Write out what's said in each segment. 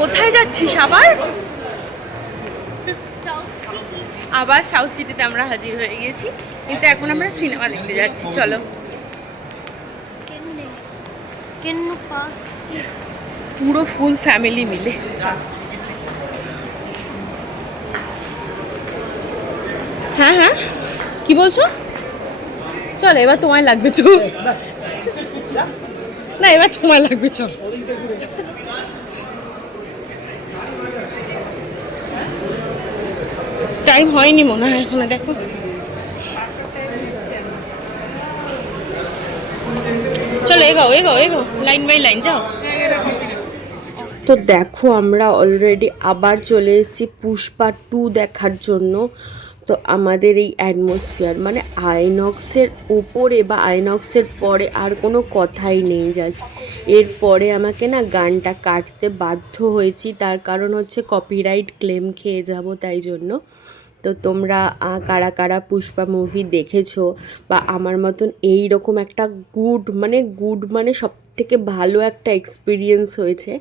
কোথায় যাচ্ছিস আবার? আবার সাউথ সিটিতে আমরা হাজির হয়ে গেছি, কিন্তু এখন আমরা সিনেমা দেখতে যাচ্ছি। চলো। পুরো ফুল ফ্যামিলি মিলে। হ্যাঁ হ্যাঁ, কি বলছো? চলো, এবার তোমায় লাগবে তো। না, এবার তোমায় লাগবে, চল। টাইম হয়নি মনে হয় এখনো, দেখো। চলো, এগো এগো এগো, লাইন বাই লাইন যাও। তো দেখো, আমরা অলরেডি আবার চলে এসেছি পুষ্পা 2 দেখার জন্য। তো আমাদের এই অ্যাটমসফিয়ার মানে আইনক্সের ওপরে বা আইনক্সের পরে আর কোনো কথাই নেই। জাস্ট এরপরে আমাকে না গানটা কাটতে বাধ্য হয়েছি, তার কারণ হচ্ছে কপিরাইট ক্লেম খেয়ে যাব, তাই জন্য। তো তোমরা কারা কারা পুষ্পা মুভি দেখেছো বা আমার মতন এই রকম একটা গুড মানে সব থেকে ভালো একটা এক্সপিরিয়েন্স হয়েছে,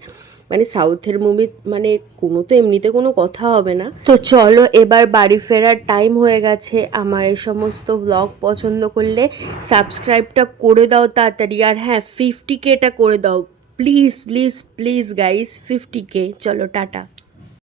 মানে সাউথের মুভি মানে কোনো তো এমনিতে কোনো কথা হবে না। তো চলো, এবার বাড়ি ফেরার টাইম হয়ে গেছে। আমার এই সমস্ত ব্লগ পছন্দ করলে সাবস্ক্রাইবটা করে দাও তাড়াতাড়ি, আর হ্যাঁ 50K করে দাও please please please guys, 50K। চলো, টাটা।